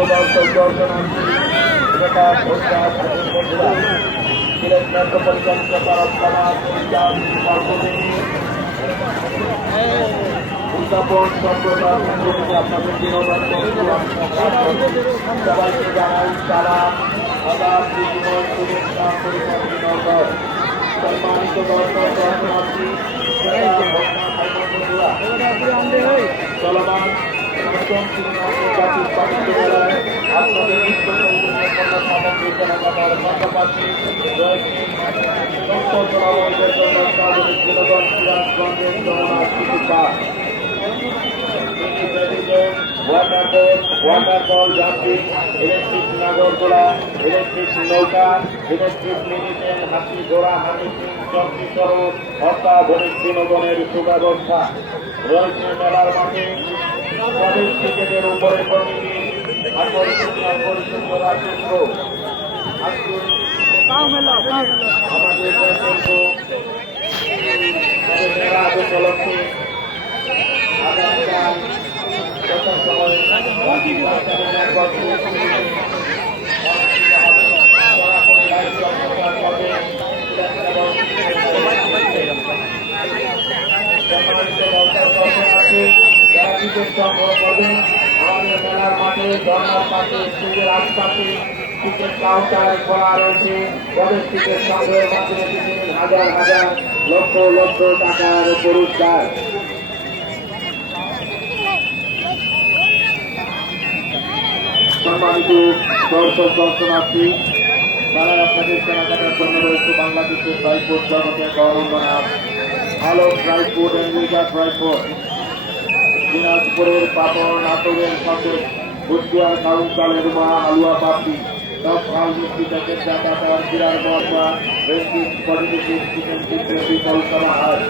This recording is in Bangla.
দর্শক দর্শনার্থী এটা বন্ধুরা Sylhet metropolitan paper of commerce উদ্যাপন সম্প্রদায় আপনাদের বিনোদন সবাইকে জানাই সালাম আদাব বিনিময় শুভেচ্ছা পরিবর্তন সম্মানিত দর্শক দর্শনার্থী চলমান আপনাদের সামগ্রী কেনাকাটার পাশাপাশি বিনোদন সিরাজগঞ্জের যমুনা চিকিৎসা ওয়াটারবল যাত্রী ইলেকট্রিক নাগরদোলা ইলেকট্রিক নৌকা ইলেকট্রিক মিনিটেন হাতি ঘোড়া হাতি চক্রি সহ অত্যাধুনিক বিনোদনের সুব্যবস্থা রয়েছে মেলার মাঠে প্রবেশ টিকেটের উপরে প্রতিটি আমাদের মেলা উপলক্ষে আগামীকাল আমাদের মেলার মাঠে ঝর্ণার পাশে স্টেজের আশপাশে টিকিট কাউন্টার খোলা রয়েছে প্রবেশ টিকিট সংগ্রহের মাধ্যমে হাজার হাজার লক্ষ লক্ষ টাকার পুরস্কার। সম্মানিত দর্শক দর্শনার্থী মেলায় আপনাদের কেনাকাটার জন্য রয়েছে বাংলাদেশের ড্রাই ফ্রুট জগতের গণনাথ ভালো dry fruit America dry fruit দিনাজপুরের পাপড় নাটোরের সন্দেশ বুধবিহার কাউন্টালের মা আলুয়া পাপড়ি সব ভালো মিষ্টি প্যাকেট জাকাতার বিরার বর্মা রেস্টিং পজিটিভ চিকেন চিকেন বিকল্প হাট